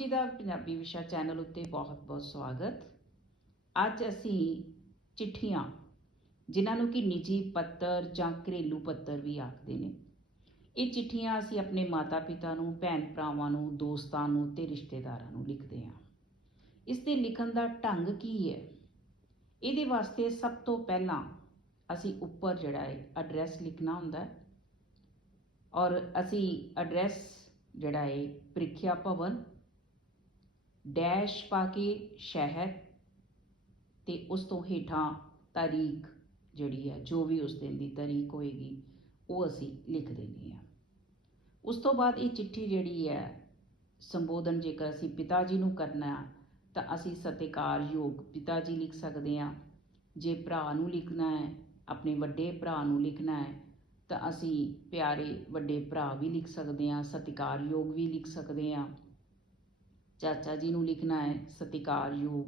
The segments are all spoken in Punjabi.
ਜੀ ਦਾ ਪੰਜਾਬੀ ਵਿਸ਼ਾ ਚੈਨਲ ਉੱਤੇ ਬਹੁਤ-ਬਹੁਤ ਸਵਾਗਤ। ਅੱਜ ਅਸੀਂ ਚਿੱਠੀਆਂ, ਜਿਨ੍ਹਾਂ ਨੂੰ ਕਿ ਨਿੱਜੀ ਪੱਤਰ ਜਾਂ ਘਰੇਲੂ ਪੱਤਰ ਵੀ ਆਖਦੇ ਨੇ। ਇਹ ਚਿੱਠੀਆਂ ਅਸੀਂ ਆਪਣੇ ਮਾਤਾ-ਪਿਤਾ ਨੂੰ ਭੈਣ ਭਰਾਵਾਂ ਨੂੰ, ਦੋਸਤਾਂ ਨੂੰ ਤੇ ਰਿਸ਼ਤੇਦਾਰਾਂ ਨੂੰ ਲਿਖਦੇ ਹਾਂ। ਇਸ ਦੇ ਲਿਖਣ ਦਾ ਢੰਗ ਕੀ ਹੈ? ਇਹਦੇ ਵਾਸਤੇ ਸਭ ਤੋਂ ਪਹਿਲਾਂ ਅਸੀਂ ਉੱਪਰ ਜਿਹੜਾ ਹੈ ਐਡਰੈਸ ਲਿਖਣਾ ਹੁੰਦਾ ਹੈ। ਔਰ ਅਸੀਂ ਐਡਰੈਸ ਜਿਹੜਾ ਹੈ, ਪ੍ਰੀਖਿਆ ਭਵਨ ਡੈਸ਼ ਪਾ ਕੇ ਸ਼ਹਿਰ ਤੇ ਉਸ ਤੋਂ ਹੇਠਾਂ ਤਾਰੀਖ ਜਿਹੜੀ ਹੈ, ਜੋ ਵੀ ਉਸ ਦਿਨ ਦੀ ਤਾਰੀਖ ਹੋਏਗੀ, ਉਹ ਅਸੀਂ ਲਿਖ ਦੇਣੀ ਹੈ। ਉਸ ਤੋਂ ਬਾਅਦ ਇਹ ਚਿੱਠੀ ਜਿਹੜੀ ਹੈ, ਸੰਬੋਧਨ ਜੇਕਰ ਅਸੀਂ ਪਿਤਾ ਜੀ ਨੂੰ ਕਰਨਾ ਤਾਂ ਅਸੀਂ ਸਤਿਕਾਰਯੋਗ ਪਿਤਾ ਜੀ ਲਿਖ ਸਕਦੇ ਹਾਂ। ਜੇ ਭਰਾ ਨੂੰ ਲਿਖਣਾ ਹੈ, ਆਪਣੇ ਵੱਡੇ ਭਰਾ ਨੂੰ ਲਿਖਣਾ ਹੈ, ਤਾਂ ਅਸੀਂ ਪਿਆਰੇ ਵੱਡੇ ਭਰਾ ਵੀ ਲਿਖ ਸਕਦੇ ਹਾਂ, ਸਤਿਕਾਰਯੋਗ ਵੀ ਲਿਖ ਸਕਦੇ ਹਾਂ। ਚਾਚਾ ਜੀ ਨੂੰ ਲਿਖਣਾ ਹੈ ਸਤਿਕਾਰਯੋਗ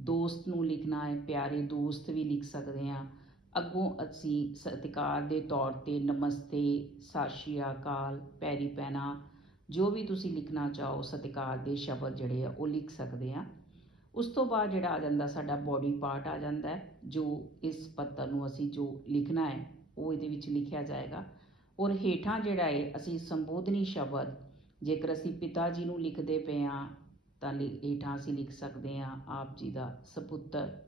ਦੋਸਤ ਨੂੰ ਲਿਖਣਾ ਹੈ ਪਿਆਰੇ ਦੋਸਤ ਵੀ ਲਿਖ ਸਕਦੇ ਹਾਂ। ਅੱਗੋਂ ਅਸੀਂ ਸਤਿਕਾਰ ਦੇ ਤੌਰ ਤੇ ਨਮਸਤੇ, ਸਤਿ ਸ਼੍ਰੀ ਅਕਾਲ, ਪੈਰੀ ਪੈਣਾ, ਜੋ ਵੀ ਤੁਸੀਂ ਲਿਖਣਾ ਚਾਹੋ ਸਤਿਕਾਰ ਦੇ ਸ਼ਬਦ ਜਿਹੜੇ ਆ ਉਹ ਲਿਖ ਸਕਦੇ ਆ ਉਸ ਤੋਂ ਬਾਅਦ ਜਿਹੜਾ ਆ ਜਾਂਦਾ ਸਾਡਾ ਬਾਡੀ ਪਾਰਟ ਆ ਜਾਂਦਾ ਜੋ ਇਸ ਪੱਤਰ ਨੂੰ ਅਸੀਂ ਜੋ ਲਿਖਣਾ ਹੈ ਉਹ ਇਹਦੇ ਵਿੱਚ ਲਿਖਿਆ ਜਾਏਗਾ। ਔਰ ਹੇਠਾਂ ਜਿਹੜਾ ਹੈ, ਅਸੀਂ ਸੰਬੋਧਨੀ ਸ਼ਬਦ ਜੇਕਰ ਅਸੀਂ ਪਿਤਾ ਜੀ ਨੂੰ ਲਿਖਦੇ ਪਏ ਆ ਤਾਂ ਹੇਠਾਂ ਅਸੀਂ ਲਿਖ ਸਕਦੇ ਹਾਂ, ਆਪ ਜੀ ਦਾ ਸਪੁੱਤਰ,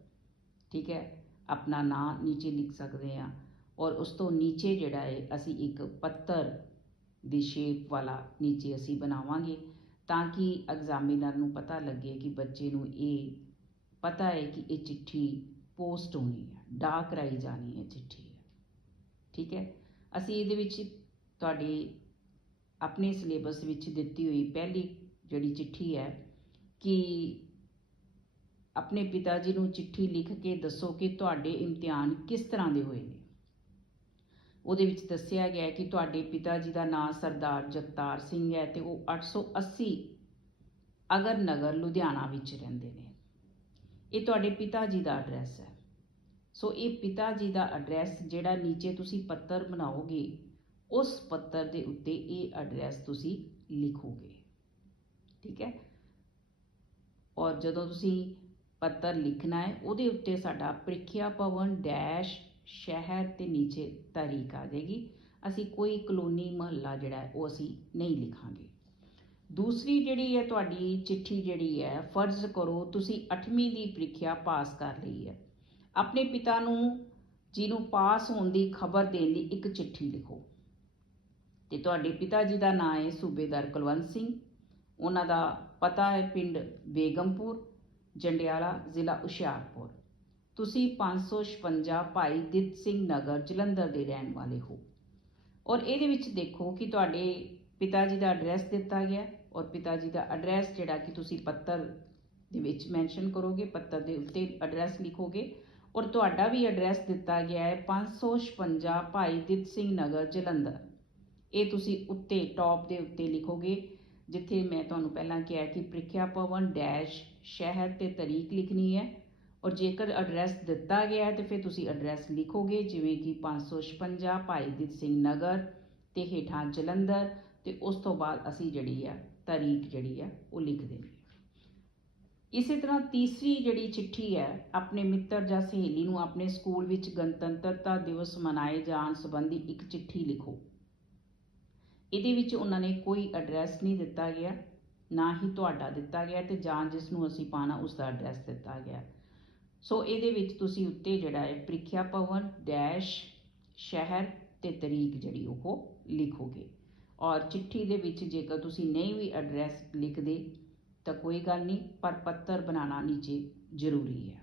ਠੀਕ ਹੈ? ਆਪਣਾ ਨਾਂ ਨੀਚੇ ਲਿਖ ਸਕਦੇ ਹਾਂ ਔਰ ਉਸ ਤੋਂ ਨੀਚੇ ਜਿਹੜਾ ਹੈ, ਅਸੀਂ ਇੱਕ ਪੱਤਰ ਦੀ ਸ਼ੇਪ ਵਾਲਾ ਨੀਚੇ ਅਸੀਂ ਬਣਾਵਾਂਗੇ ਤਾਂ ਕਿ ਐਗਜ਼ਾਮੀਨਰ ਨੂੰ ਪਤਾ ਲੱਗੇ ਕਿ ਬੱਚੇ ਨੂੰ ਇਹ ਪਤਾ ਹੈ ਕਿ ਇਹ ਚਿੱਠੀ ਪੋਸਟ ਹੋਣੀ ਹੈ, ਡਾਕ ਰਾਈ ਜਾਣੀ ਹੈ ਚਿੱਠੀ। ਠੀਕ ਹੈ? ਅਸੀਂ ਇਹਦੇ ਵਿੱਚ ਤੁਹਾਡੇ ਆਪਣੇ ਸਿਲੇਬਸ ਵਿੱਚ ਦਿੱਤੀ ਹੋਈ ਪਹਿਲੀ ਜਿਹੜੀ ਚਿੱਠੀ ਹੈ ਕਿ ਆਪਣੇ ਪਿਤਾ ਜੀ ਨੂੰ ਚਿੱਠੀ ਲਿਖ ਕੇ ਦੱਸੋ ਕਿ ਤੁਹਾਡੇ ਇਮਤਿਹਾਨ ਕਿਸ ਤਰ੍ਹਾਂ ਦੇ ਹੋਏ ਨੇ। ਉਹਦੇ ਵਿੱਚ ਦੱਸਿਆ ਗਿਆ ਕਿ ਤੁਹਾਡੇ ਪਿਤਾ ਜੀ ਦਾ ਨਾਮ ਸਰਦਾਰ ਜਗਤਾਰ ਸਿੰਘ ਹੈ ਤੇ ਉਹ 880 ਅਗਰ ਨਗਰ ਲੁਧਿਆਣਾ ਵਿੱਚ ਰਹਿੰਦੇ ਨੇ। ਇਹ ਤੁਹਾਡੇ ਪਿਤਾ ਜੀ ਦਾ ਐਡਰੈਸ ਹੈ। ਸੋ ਇਹ ਪਿਤਾ ਜੀ ਦਾ ਐਡਰੈਸ ਜਿਹੜਾ ਨੀਚੇ ਤੁਸੀਂ ਪੱਤਰ ਬਣਾਓਗੇ, ਉਸ ਪੱਤਰ ਦੇ ਉੱਤੇ ਇਹ ਐਡਰੈਸ ਤੁਸੀਂ ਲਿਖੋਗੇ। ਠੀਕ ਹੈ? ਔਰ ਜਦੋਂ ਤੁਸੀਂ ਪੱਤਰ ਲਿਖਣਾ ਹੈ, ਉਹਦੇ ਉੱਤੇ ਸਾਡਾ ਪ੍ਰੀਖਿਆ ਭਵਨ ਡੈਸ਼ ਸ਼ਹਿਰ ਤੇ ਨੀਚੇ ਤਾਰੀਖ ਆ ਜਾਏਗੀ। ਅਸੀਂ ਕੋਈ ਕਲੋਨੀ ਮਹੱਲਾ ਜਿਹੜਾ ਉਹ ਅਸੀਂ ਨਹੀਂ ਲਿਖਾਂਗੇ। ਦੂਸਰੀ ਜਿਹੜੀ ਹੈ ਤੁਹਾਡੀ ਚਿੱਠੀ ਜਿਹੜੀ ਹੈ, ਫਰਜ਼ ਕਰੋ ਤੁਸੀਂ 8ਵੀਂ ਦੀ ਪ੍ਰੀਖਿਆ ਪਾਸ ਕਰ ਲਈ ਹੈ। ਆਪਣੇ ਪਿਤਾ ਨੂੰ, ਜਿਹਨੂੰ ਪਾਸ ਹੋਣ ਦੀ ਖਬਰ ਦੇਣ ਲਈ ਇੱਕ ਚਿੱਠੀ ਲਿਖੋ। ਤੇ ਤੁਹਾਡੇ ਪਿਤਾ ਜੀ ਦਾ ਨਾਮ ਹੈ ਸੂਬੇਦਾਰ ਕੁਲਵੰਤ ਸਿੰਘ। ਉਹਨਾਂ ਦਾ ਪਤਾ ਹੈ ਪਿੰਡ ਬੇਗਮਪੁਰ, ਜੰਡਿਆਲਾ ਜ਼ਿਲ੍ਹਾ ਹੁਸ਼ਿਆਰਪੁਰ। ਤੁਸੀਂ 556 ਭਾਈ ਦਿੱਤ ਸਿੰਘ ਨਗਰ ਜਲੰਧਰ ਦੇ ਰਹਿਣ ਵਾਲੇ ਹੋ। ਔਰ ਇਹਦੇ ਵਿੱਚ ਦੇਖੋ ਕਿ ਤੁਹਾਡੇ ਪਿਤਾ ਜੀ ਦਾ ਐਡਰੈਸ ਦਿੱਤਾ ਗਿਆ ਔਰ ਪਿਤਾ ਜੀ ਦਾ ਐਡਰੈਸ ਜਿਹੜਾ ਕਿ ਤੁਸੀਂ ਪੱਤਰ ਦੇ ਵਿੱਚ ਮੈਂਸ਼ਨ ਕਰੋਗੇ, ਪੱਤਰ ਦੇ ਉੱਤੇ ਐਡਰੈਸ ਲਿਖੋਗੇ, ਔਰ ਤੁਹਾਡਾ ਵੀ ਐਡਰੈਸ ਦਿੱਤਾ ਗਿਆ ਹੈ 556 ਭਾਈ ਦਿੱਤ ਸਿੰਘ ਨਗਰ ਜਲੰਧਰ। ਇਹ ਤੁਸੀਂ ਉੱਤੇ ਟੌਪ ਦੇ ਉੱਤੇ ਲਿਖੋਗੇ ਜਿੱਥੇ ਮੈਂ ਤੁਹਾਨੂੰ ਪਹਿਲਾਂ ਕਿਹਾ ਕਿ ਪ੍ਰੀਖਿਆ ਭਵਨ ਡੈਸ਼ ਸ਼ਹਿਰ ਤੇ ਤਾਰੀਖ ਲਿਖਣੀ ਹੈ ਔਰ ਜੇਕਰ ਐਡਰੈਸ ਦਿੱਤਾ ਗਿਆ ਹੈ ਤੇ ਫਿਰ ਤੁਸੀਂ ਐਡਰੈਸ ਲਿਖੋਗੇ, ਜਿਵੇਂ ਕਿ 556 ਭਾਈ ਦੀਪ ਸਿੰਘ ਨਗਰ ਤੇ ਹੇਠਾਂ ਜਲੰਧਰ ਤੇ ਉਸ ਤੋਂ ਬਾਅਦ ਅਸੀਂ ਜਿਹੜੀ ਆ ਤਾਰੀਖ ਜਿਹੜੀ ਆ ਉਹ ਲਿਖ ਦੇਣੀ ਇਸੇ ਤਰ੍ਹਾਂ ਤੀਸਰੀ ਜਿਹੜੀ ਚਿੱਠੀ ਹੈ, ਆਪਣੇ ਮਿੱਤਰ ਜਾਂ ਸਹੇਲੀ ਨੂੰ ਆਪਣੇ ਸਕੂਲ ਵਿੱਚ ਗਣਤੰਤਰਤਾ ਦਿਵਸ ਮਨਾਏ ਜਾਣ ਸੰਬੰਧੀ ਇੱਕ ਚਿੱਠੀ ਲਿਖੋ। ਇਹਦੇ ਵਿੱਚ ਉਹਨਾਂ ਨੇ ਕੋਈ ਐਡਰੈਸ ਨਹੀਂ ਦਿੱਤਾ ਗਿਆ, ਨਾ ਹੀ ਤੁਹਾਡਾ ਦਿੱਤਾ ਗਿਆ ਤੇ ਜਾਂ ਜਿਸ ਨੂੰ ਅਸੀਂ ਪਾਣਾ ਉਸ ਦਾ ਐਡਰੈਸ ਦਿੱਤਾ ਗਿਆ। ਸੋ ਇਹਦੇ ਵਿੱਚ ਤੁਸੀਂ ਉੱਤੇ ਜਿਹੜਾ ਹੈ ਪ੍ਰੀਖਿਆ ਭਵਨ ਡੈਸ਼ ਸ਼ਹਿਰ ਤੇ ਤਰੀਕ ਜਿਹੜੀ ਉਹ ਲਿਖੋਗੇ। ਔਰ ਚਿੱਠੀ ਦੇ ਵਿੱਚ ਜੇਕਰ ਤੁਸੀਂ ਨਹੀਂ ਵੀ ਐਡਰੈਸ ਲਿਖਦੇ ਤਾਂ ਕੋਈ ਗੱਲ ਨਹੀਂ, ਪਰ ਪੱਤਰ ਬਣਾਉਣਾ ਨੀਚੇ ਜ਼ਰੂਰੀ ਹੈ।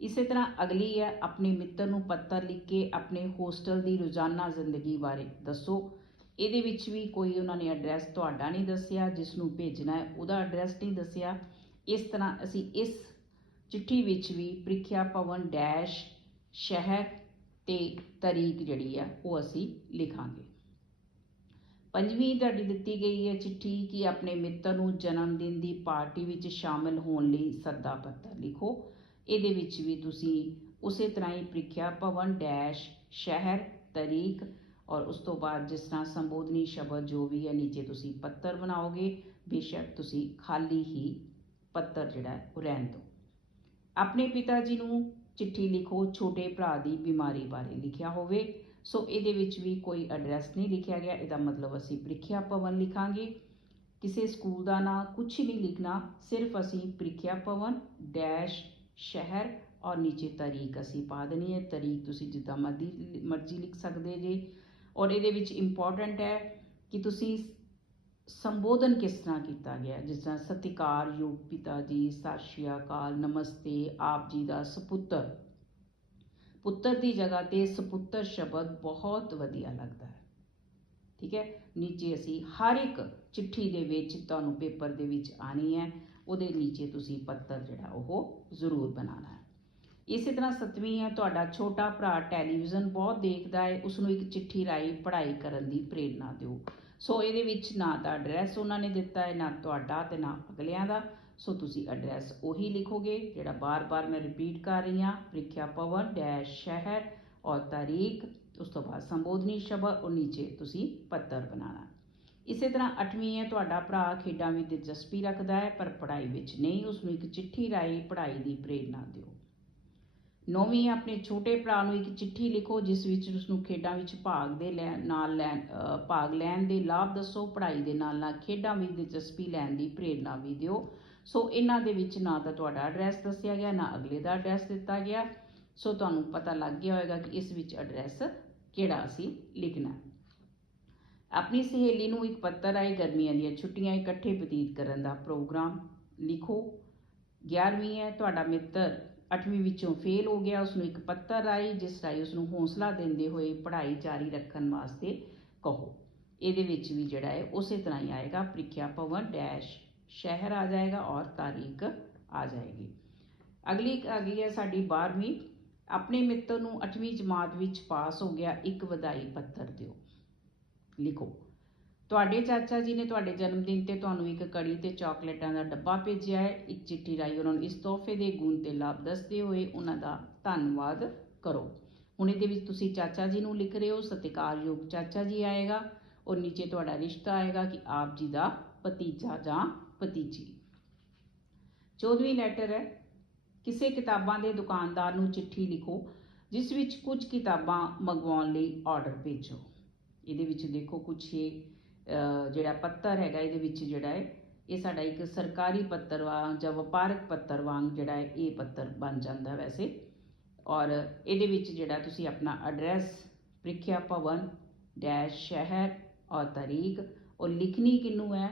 ਇਸੇ ਤਰ੍ਹਾਂ ਅਗਲੀ ਹੈ, ਆਪਣੇ ਮਿੱਤਰ ਨੂੰ ਪੱਤਰ ਲਿਖ ਕੇ ਆਪਣੇ ਹੋਸਟਲ ਦੀ ਰੋਜ਼ਾਨਾ ਜ਼ਿੰਦਗੀ ਬਾਰੇ ਦੱਸੋ। ਇਹਦੇ ਵਿੱਚ ਵੀ ਕੋਈ ਉਹਨਾਂ ਨੇ ਐਡਰੈਸ ਤੁਹਾਡਾ ਨਹੀਂ ਦੱਸਿਆ ਜਿਸ ਨੂੰ ਭੇਜਣਾ ਹੈ, ਉਹਦਾ ਐਡਰੈਸ ਨਹੀਂ ਦੱਸਿਆ। ਇਸ ਤਰ੍ਹਾਂ ਅਸੀਂ ਇਸ ਚਿੱਠੀ ਵਿੱਚ ਵੀ ਪ੍ਰੀਖਿਆ ਭਵਨ ਡੈਸ਼ ਸ਼ਹਿਰ ਤੇ ਤਾਰੀਖ ਜਿਹੜੀ ਆ, ਉਹ ਅਸੀਂ ਲਿਖਾਂਗੇ। ਪੰਜਵੀਂ ਤੁਹਾਡੀ ਦਿੱਤੀ ਗਈ ਹੈ ਚਿੱਠੀ ਕਿ ਆਪਣੇ ਮਿੱਤਰ ਨੂੰ ਜਨਮ ਦਿਨ ਦੀ ਪਾਰਟੀ ਵਿੱਚ ਸ਼ਾਮਲ ਹੋਣ ਲਈ ਸੱਦਾ ਪੱਤਰ ਲਿਖੋ। ਇਹਦੇ ਵਿੱਚ ਵੀ ਤੁਸੀਂ ਉਸੇ ਤਰ੍ਹਾਂ ਹੀ ਪ੍ਰੀਖਿਆ ਭਵਨ ਡੈਸ਼ ਸ਼ਹਿਰ ਤਾਰੀਖ ਔਰ ਉਸ ਤੋਂ ਬਾਅਦ ਜਿਸ ਤਰ੍ਹਾਂ ਸੰਬੋਧਨੀ ਸ਼ਬਦ ਜੋ ਵੀ ਹੈ, ਨੀਚੇ ਤੁਸੀਂ ਪੱਤਰ ਬਣਾਓਗੇ, ਬੇਸ਼ੱਕ ਤੁਸੀਂ ਖਾਲੀ ਹੀ ਪੱਤਰ ਜਿਹੜਾ ਉਹ ਰਹਿਣ ਦਿਓ। ਆਪਣੇ ਪਿਤਾ ਜੀ ਨੂੰ ਚਿੱਠੀ ਲਿਖੋ, ਛੋਟੇ ਭਰਾ ਦੀ ਬਿਮਾਰੀ ਬਾਰੇ ਲਿਖਿਆ ਹੋਵੇ। ਸੋ ਇਹਦੇ ਵਿੱਚ ਵੀ ਕੋਈ ਐਡਰੈਸ ਨਹੀਂ ਲਿਖਿਆ ਗਿਆ। ਇਹਦਾ ਮਤਲਬ ਅਸੀਂ ਪ੍ਰੀਖਿਆ ਭਵਨ ਲਿਖਾਂਗੇ। ਕਿਸੇ ਸਕੂਲ ਦਾ ਨਾਂ ਕੁਝ ਨਹੀਂ ਲਿਖਣਾ, ਸਿਰਫ ਅਸੀਂ ਪ੍ਰੀਖਿਆ ਭਵਨ ਡੈਸ਼ ਸ਼ਹਿਰ ਔਰ ਨੀਚੇ ਤਾਰੀਖ ਅਸੀਂ ਪਾ ਦੇਣੀ ਹੈ। ਤਾਰੀਖ ਤੁਸੀਂ ਜਿੱਦਾਂ ਮਰਜ਼ੀ ਮਰਜ਼ੀ ਲਿਖ ਸਕਦੇ ਜੇ। ਔਰ ਇਹਦੇ ਵਿੱਚ ਇੰਪੋਰਟੈਂਟ ਹੈ ਕਿ ਤੁਸੀਂ ਸੰਬੋਧਨ ਕਿਸ ਤਰ੍ਹਾਂ ਕੀਤਾ ਗਿਆ ਜਿਸ ਤਰ੍ਹਾਂ ਸਤਿਕਾਰ ਯੋਗ ਪਿਤਾ ਜੀ, ਸਤਿ ਸ਼੍ਰੀ ਅਕਾਲ, ਨਮਸਤੇ, ਆਪ ਜੀ ਦਾ ਸਪੁੱਤਰ। ਪੁੱਤਰ ਦੀ ਜਗ੍ਹਾ ਤੇ ਸਪੁੱਤਰ ਸ਼ਬਦ ਬਹੁਤ ਵਧੀਆ ਲੱਗਦਾ ਹੈ। ਠੀਕ ਹੈ? ਨੀਚੇ ਅਸੀਂ ਹਰ ਇੱਕ ਚਿੱਠੀ ਦੇ ਵਿੱਚ ਤੁਹਾਨੂੰ ਪੇਪਰ ਦੇ ਵਿੱਚ ਆਣੀ ਹੈ। ਉਹਦੇ ਨੀਚੇ ਤੁਸੀਂ ਪੱਤਰ ਜਿਹੜਾ ਉਹ ਜ਼ਰੂਰ ਬਣਾਉਣਾ ਹੈ। ਇਸੇ ਤਰ੍ਹਾਂ ਸਤਵੀਂ ਹੈ, ਤੁਹਾਡਾ ਛੋਟਾ ਭਰਾ ਟੈਲੀਵਿਜ਼ਨ ਬਹੁਤ ਦੇਖਦਾ ਹੈ ਉਸ ਨੂੰ ਇੱਕ ਚਿੱਠੀ ਰਾਹੀਂ ਪੜ੍ਹਾਈ ਕਰਨ ਦੀ ਪ੍ਰੇਰਣਾ ਦਿਓ। ਸੋ ਇਹਦੇ ਵਿੱਚ ਨਾ ਤਾਂ ਐਡਰੈਸ ਉਹਨਾਂ ਨੇ ਦਿੱਤਾ ਹੈ, ਨਾ ਤੁਹਾਡਾ ਤੇ ਨਾ ਅਗਲਿਆਂ ਦਾ। ਸੋ ਤੁਸੀਂ ਐਡਰੈਸ ਉਹੀ ਲਿਖੋਗੇ, ਜਿਹੜਾ ਬਾਰ-ਬਾਰ ਮੈਂ ਰਿਪੀਟ ਕਰ ਰਹੀ ਹਾਂ, ਪ੍ਰੀਖਿਆ ਭਵਨ ਡੈਸ਼ ਸ਼ਹਿਰ ਔਰ ਤਾਰੀਖ, ਉਸ ਤੋਂ ਬਾਅਦ ਸੰਬੋਧਨੀ ਸ਼ਬਦ ਔਰ ਨੀਚੇ ਤੁਸੀਂ ਪੱਤਰ ਬਣਾਉਣਾ। ਇਸੇ ਤਰ੍ਹਾਂ 8ਵੀਂ ਹੈ, ਤੁਹਾਡਾ ਭਰਾ ਖੇਡਾਂ ਵਿੱਚ ਦਿਲਚਸਪੀ ਰੱਖਦਾ ਹੈ, ਪਰ ਪੜ੍ਹਾਈ ਵਿੱਚ ਨਹੀਂ ਉਸ ਨੂੰ ਇੱਕ ਚਿੱਠੀ ਰਾਹੀਂ ਪੜ੍ਹਾਈ ਦੀ ਪ੍ਰੇਰਣਾ ਦਿਓ। ਨੌਵੀਂ ਆਪਣੇ ਛੋਟੇ ਭਰਾ ਨੂੰ ਇੱਕ ਚਿੱਠੀ ਲਿਖੋ, ਜਿਸ ਵਿੱਚ ਉਸ ਨੂੰ ਖੇਡਾਂ ਵਿੱਚ ਭਾਗ ਦੇ ਲੈਣ ਨਾਲ ਲੈਣ ਭਾਗ ਲੈਣ ਦੇ ਲਾਭ ਦੱਸੋ, ਪੜ੍ਹਾਈ ਦੇ ਨਾਲ ਨਾਲ ਖੇਡਾਂ ਵਿੱਚ ਦਿਲਚਸਪੀ ਲੈਣ ਦੀ ਪ੍ਰੇਰਣਾ ਵੀ ਦਿਓ। ਸੋ, ਇਹਨਾਂ ਦੇ ਵਿੱਚ ਨਾ ਤਾਂ ਤੁਹਾਡਾ ਐਡਰੈਸ ਦੱਸਿਆ ਗਿਆ, ਨਾ ਅਗਲੇ ਦਾ ਐਡਰੈਸ ਦਿੱਤਾ ਗਿਆ। ਸੋ, ਤੁਹਾਨੂੰ ਪਤਾ ਲੱਗ ਗਿਆ ਹੋਵੇਗਾ ਕਿ ਇਸ ਵਿੱਚ ਐਡਰੈਸ ਕਿਹੜਾ ਅਸੀਂ ਲਿਖਣਾ। ਆਪਣੀ ਸਹੇਲੀ ਨੂੰ ਇੱਕ ਪੱਤਰ ਆਏ, ਗਰਮੀਆਂ ਦੀਆਂ ਛੁੱਟੀਆਂ ਇਕੱਠੇ ਬਤੀਤ ਕਰਨ ਦਾ ਪ੍ਰੋਗਰਾਮ ਲਿਖੋ। 11ਵੀਂ ਹੈ, ਤੁਹਾਡਾ ਮਿੱਤਰ 8ਵੀਂ ਵਿੱਚੋਂ ਫੇਲ ਹੋ ਗਿਆ ਉਸ ਨੂੰ ਇੱਕ ਪੱਤਰ ਆਈ ਜਿਸ ਰਾਹੀਂ ਉਸ ਨੂੰ ਹੌਸਲਾ ਦਿੰਦੇ ਹੋਏ ਪੜ੍ਹਾਈ ਜਾਰੀ ਰੱਖਣ ਵਾਸਤੇ ਕਹੋ। ਇਹਦੇ ਵਿੱਚ ਵੀ ਜਿਹੜਾ ਹੈ, ਉਸੇ ਤਰ੍ਹਾਂ ਹੀ ਆਏਗਾ, ਪ੍ਰੀਖਿਆ ਭਵਨ ਡੈਸ਼ ਸ਼ਹਿਰ ਆ ਜਾਏਗਾ ਔਰ ਤਾਰੀਖ ਆ ਜਾਏਗੀ। ਅਗਲੀ ਆ ਗਈ ਹੈ ਸਾਡੀ 12ਵੀਂ ਆਪਣੇ ਮਿੱਤਰ ਨੂੰ 8ਵੀਂ ਜਮਾਤ ਵਿੱਚ ਪਾਸ ਹੋ ਗਿਆ, ਇੱਕ ਵਧਾਈ ਪੱਤਰ ਦਿਓ। ਲਿਖੋ। ਤੁਹਾਡੇ ਚਾਚਾ ਜੀ ਨੇ ਤੁਹਾਡੇ ਜਨਮ ਦਿਨ ਤੇ ਤੁਹਾਨੂੰ ਇੱਕ ਕੜੀ ਤੇ ਚਾਕਲੇਟਾਂ ਦਾ ਡੱਬਾ ਭੇਜਿਆ ਹੈ, ਇੱਕ ਚਿੱਠੀ ਰਾਹੀਂ ਉਹਨਾਂ ਨੂੰ ਇਸ ਤੋਹਫੇ ਦੇ ਗੁਣ ਤੇ ਲਾਭ ਦੱਸਦੇ ਹੋਏ ਉਹਨਾਂ ਦਾ ਧੰਨਵਾਦ ਕਰੋ। ਹੁਣ ਇਹਦੇ ਵਿੱਚ ਤੁਸੀਂ ਚਾਚਾ ਜੀ ਨੂੰ ਲਿਖ ਰਹੇ ਹੋ, ਸਤਿਕਾਰਯੋਗ ਚਾਚਾ ਜੀ ਆਏਗਾ ਔਰ ਨੀਚੇ ਤੁਹਾਡਾ ਰਿਸ਼ਤਾ ਆਏਗਾ ਕਿ ਆਪ ਜੀ ਦਾ ਭਤੀਜਾ ਜਾਂ ਭਤੀਜੀ। 14ਵੀਂ ਲੈਟਰ ਹੈ, ਕਿਸੇ ਕਿਤਾਬਾਂ ਦੇ ਦੁਕਾਨਦਾਰ ਨੂੰ ਚਿੱਠੀ ਲਿਖੋ, ਜਿਸ ਵਿੱਚ ਕੁਝ ਕਿਤਾਬਾਂ ਮੰਗਵਾਉਣ ਲਈ ਆਰਡਰ ਭੇਜੋ। ਇਹਦੇ ਵਿੱਚ ਦੇਖੋ ਕੁਝ ਇਹ ਜਿਹੜਾ ਪੱਤਰ ਹੈਗਾ ਇਹਦੇ ਵਿੱਚ ਜਿਹੜਾ ਹੈ, ਇਹ ਸਾਡਾ ਇੱਕ ਸਰਕਾਰੀ ਪੱਤਰ ਵਾਂਗ ਜਾਂ ਵਪਾਰਕ ਪੱਤਰ ਵਾਂਗ ਜਿਹੜਾ ਹੈ, ਇਹ ਪੱਤਰ ਬਣ ਜਾਂਦਾ ਵੈਸੇ। ਔਰ ਇਹਦੇ ਵਿੱਚ ਜਿਹੜਾ ਤੁਸੀਂ ਆਪਣਾ ਐਡਰੈਸ ਪ੍ਰੀਖਿਆ ਭਵਨ ਡੈਸ਼ ਸ਼ਹਿਰ ਔਰ ਤਾਰੀਖ ਔਰ ਲਿਖਣੀ ਕਿਹਨੂੰ ਹੈ,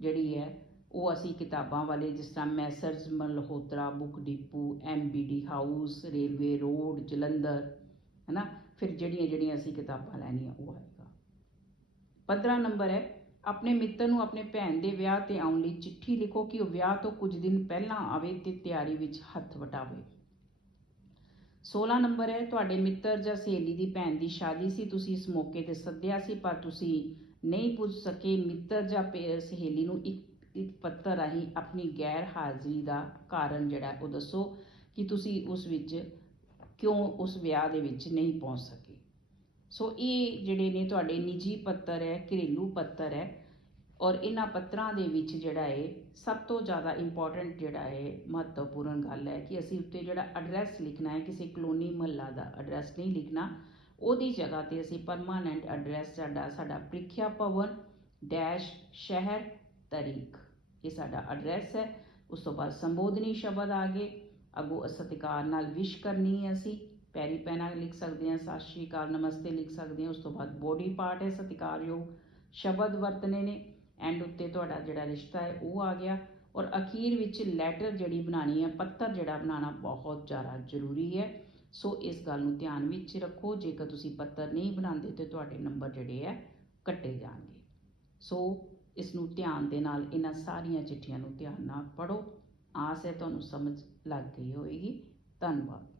ਜਿਹੜੀ ਹੈ, ਉਹ ਅਸੀਂ ਕਿਤਾਬਾਂ ਵਾਲੇ ਜਿਸ ਤਰ੍ਹਾਂ messrs Malhotra book depot MBD house railway road Jalandhar, ਹੈਨਾ? ਫਿਰ ਜਿਹੜੀਆਂ ਜਿਹੜੀਆਂ ਅਸੀਂ ਕਿਤਾਬਾਂ ਲੈਣੀਆਂ, ਉਹ ਹੈ। 15 ਨੰਬਰ ਹੈ, ਆਪਣੇ ਮਿੱਤਰ ਨੂੰ ਆਪਣੇ ਭੈਣ ਦੇ ਵਿਆਹ ਤੇ ਆਉਣ ਲਈ ਚਿੱਠੀ ਲਿਖੋ ਕਿ ਉਹ ਵਿਆਹ ਤੋਂ ਕੁਝ ਦਿਨ ਪਹਿਲਾਂ ਆਵੇ ਤੇ ਤਿਆਰੀ ਵਿੱਚ ਹੱਥ ਵਟਾਵੇ। 16 ਨੰਬਰ ਹੈ, ਤੁਹਾਡੇ ਮਿੱਤਰ ਜਾਂ ਸਹੇਲੀ ਦੀ ਭੈਣ ਦੀ ਸ਼ਾਦੀ ਸੀ, ਤੁਸੀਂ ਇਸ ਮੌਕੇ ਤੇ ਸੱਦਿਆ ਸੀ, ਪਰ ਤੁਸੀਂ ਨਹੀਂ ਪੁੱਜ ਸਕੇ ਮਿੱਤਰ ਜਾਂ ਪੇ- ਸਹੇਲੀ ਨੂੰ ਇੱਕ ਇੱਕ ਪੱਤਰ ਰਾਹੀਂ ਆਪਣੀ ਗੈਰ ਹਾਜ਼ਰੀ ਦਾ ਕਾਰਨ ਜਿਹੜਾ ਉਹ ਦੱਸੋ ਕਿ ਤੁਸੀਂ ਉਸ ਵਿੱਚ ਕਿਉਂ ਉਸ ਵਿਆਹ ਦੇ ਵਿੱਚ ਨਹੀਂ ਪਹੁੰਚ ਸਕੇ। ਸੋ ਇਹ ਜਿਹੜੇ ਨੇ ਤੁਹਾਡੇ ਨਿੱਜੀ ਪੱਤਰ ਹੈ, ਘਰੇਲੂ ਪੱਤਰ ਹੈ ਔਰ ਇਹਨਾਂ ਪੱਤਰਾਂ ਦੇ ਵਿੱਚ ਜਿਹੜਾ ਹੈ ਸਭ ਤੋਂ ਜ਼ਿਆਦਾ ਇੰਪੋਰਟੈਂਟ ਜਿਹੜਾ ਹੈ ਮਹੱਤਵਪੂਰਨ ਗੱਲ ਹੈ ਕਿ ਅਸੀਂ ਉੱਤੇ ਜਿਹੜਾ ਐਡਰੈਸ ਲਿਖਣਾ ਹੈ, ਕਿਸੇ ਕਲੋਨੀ ਮਹੱਲਾ ਦਾ ਐਡਰੈਸ ਨਹੀਂ ਲਿਖਣਾ, ਉਹਦੀ ਜਗ੍ਹਾ ਤੇ ਅਸੀਂ ਪਰਮਾਨੈਂਟ ਐਡਰੈਸ ਸਾਡਾ ਸਾਡਾ ਪ੍ਰੀਖਿਆ ਭਵਨ ਡੈਸ਼ ਸ਼ਹਿਰ ਤਾਰੀਖ ਇਹ ਸਾਡਾ ਐਡਰੈਸ ਹੈ। ਉਸ ਤੋਂ ਬਾਅਦ ਸੰਬੋਧਨੀ ਸ਼ਬਦ ਆ ਗਏ। ਅੱਗੋਂ ਸਤਿਕਾਰ ਨਾਲ ਵਿਸ਼ ਕਰਨੀ ਹੈ ਅਸੀਂ। ਪੈਰੀ ਪੈਣਾ ਲਿਖ ਸਕਦੇ ਹਾਂ, ਸਤਿ ਸ਼੍ਰੀ ਅਕਾਲ, ਨਮਸਤੇ ਲਿਖ ਸਕਦੇ ਹਾਂ, ਉਸ ਤੋਂ ਬਾਅਦ ਬੋਡੀ ਪਾਰਟ ਹੈ, ਸਤਿਕਾਰਯੋਗ ਸ਼ਬਦ ਵਰਤਨੇ ਨੇ ਐਂਡ ਉੱਤੇ ਤੁਹਾਡਾ ਜਿਹੜਾ ਰਿਸ਼ਤਾ ਹੈ, ਉਹ ਆ ਗਿਆ ਔਰ ਅਖੀਰ ਵਿੱਚ ਲੈਟਰ ਜਿਹੜੀ ਬਣਾਉਣੀ ਹੈ, ਪੱਤਰ ਜਿਹੜਾ ਬਣਾਉਣਾ ਬਹੁਤ ਜ਼ਿਆਦਾ ਜ਼ਰੂਰੀ ਹੈ। ਸੋ ਇਸ ਗੱਲ ਨੂੰ ਧਿਆਨ ਵਿੱਚ ਰੱਖੋ, ਜੇਕਰ ਤੁਸੀਂ ਪੱਤਰ ਨਹੀਂ ਬਣਾਉਂਦੇ ਤੇ ਤੁਹਾਡੇ ਨੰਬਰ ਜਿਹੜੇ ਹੈ, ਕੱਟੇ ਜਾਣਗੇ। ਸੋ ਇਸ ਨੂੰ ਧਿਆਨ ਦੇ ਨਾਲ ਇਹਨਾਂ ਸਾਰੀਆਂ ਚਿੱਠੀਆਂ ਨੂੰ ਧਿਆਨ ਨਾਲ ਪੜੋ ਆਸ ਹੈ ਤੁਹਾਨੂੰ ਸਮਝ ਲੱਗ ਗਈ ਹੋਵੇਗੀ। ਧੰਨਵਾਦ।